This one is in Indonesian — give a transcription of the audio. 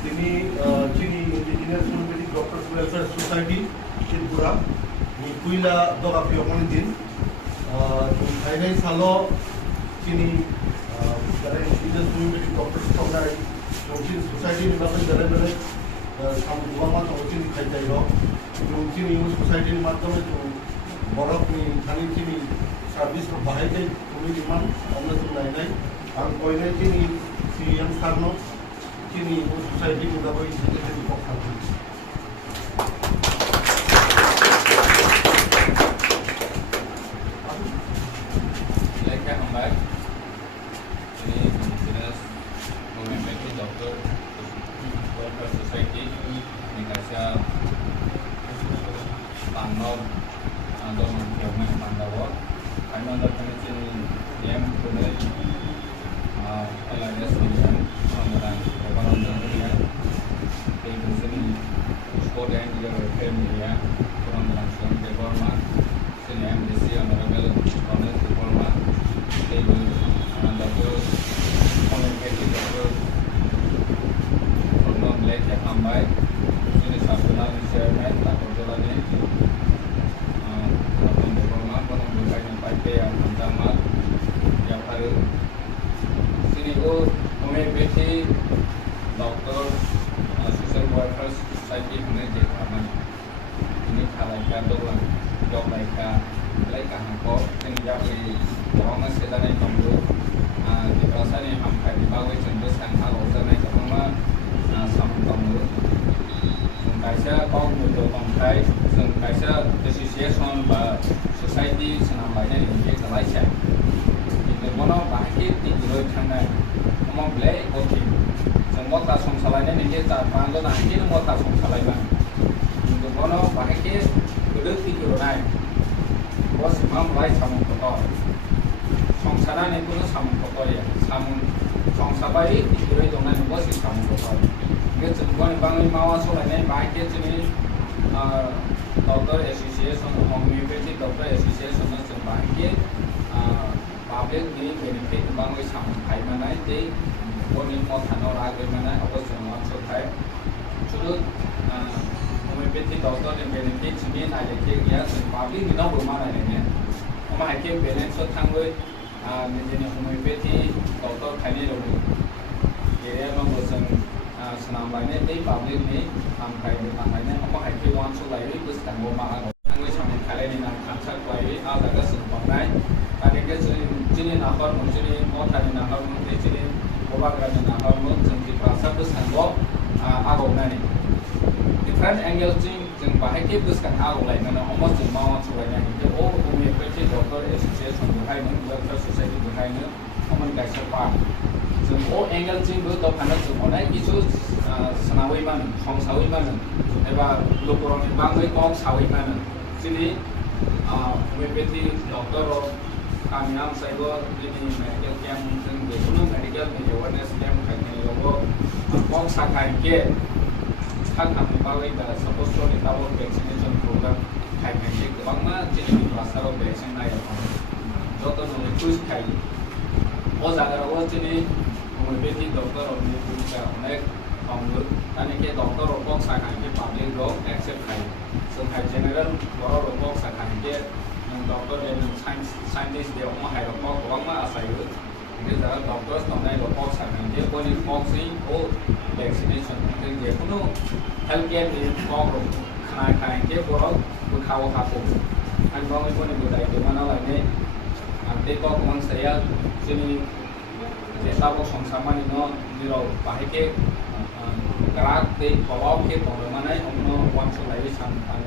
Ini Chini Indigenous Community Doctors Welfare Society Tripura ni kuila doga piyokon din Thailand salo Chini dari Indigenous Community Doctors Sonai Chini Society ni bapak dari dari kamu dua mata Chini Thailand lo Chini Society ni mata itu borok ni kali Chini service berbahaya community man Allah tu lain ang koine Chini si yang sarno Chini society muda bagi jadi pokok. Silakan kembali. Ini Indigenous Community Doctor Welfare Society ini kasih panggil atau menghubungi pandawa. Karena ada penyakit yang benar LIS dengan orang orang yang sini sport and your family orang langsung ke Burma sini MDC honorable honor ke Burma itu dokter komunikasi dokter orang black yang ambai sini sabuna chairman dokter jalan orang ke Burma orang bukan yang pakai yang pertama yang baru sini homeopathy dokter social worker society hanya jadi ini kalau kita doang job mereka hangko yang jadi orang sedang naik kamu di kawasan yang hampir di bawah cenderung sangat orang naik kamu sama kamu sengkaisa kau untuk bangkai sengkaisa association bah society senam banyak yang kelai sih itu mana bahkan di luar sana kamu beli kopi semua tak songsalanya ni kita panggil nanti semua tak songsalanya untuk mana bahkan udah tidur naik bos imam mulai samun kotor songsalan itu samun kotor ya samun songsabai tidur itu nanti bos samun kotor kita semua bangun mawas olehnya bahkan sini dokter association homeopathy dokter association itu bahkan public ni benefit bangun samun kai mana itu Oni mau tanah lagi mana, apa semua sudah. Sudah, homeopathy doktor yang benefit sini ada kerja, public ni nak bermana ni. Oma hakim balance so tangguh, ni homeopathy doktor kini logo. Kerja orang bosan senam banyak, tapi public ni sampai di mana ni. Oma hakim wan so lagi, bus tangguh mana. Tangguh sampai kali ni nak kanser lagi, ada kesempatan lain. Ada kesempatan nakar, mungkin mau tadi nakar, mungkin Bapak kerana nak hormon jengki perasa bus handlo agak nani. Different angle jeng bahaya bus kan agak lain mana almost jeng mau cuci ni. Jadi homeopathy doktor association berhai ni, welfare society berhai ni, aman guys sepak. Jeng angle jeng bus doktor kan jeng mana isu senawi mana, songsawi mana, eba lukurong bangui kong sawi mana. Jadi homeopathy doktor kami am saya ini medical camp mungkin betul medical awareness camp kami logo kok sakai ke kan kami bawa itu suppose to kita buat vaccination program kami cek bangma jadi di pasar vaksin naya jodoh nunggu terus kai oh jaga awal jadi homeopathy dokter orang itu juga naik panggut tadi ke dokter kok sakai ke public dok accept kai so kai general orang kok sakai ke dokter dan scientist dia orang hai dokter orang mah asal itu ini adalah dokter sebenarnya dokter sangat dia boleh vaksin oh vaccination mungkin dia pun healthcare ni orang kena dia orang berkau kapur kan orang itu ni budaya di mana lagi nanti kau orang saya sini kita kau sama ni no zero bahaya kerak di bawah ke bawah mana orang wan sulai sampai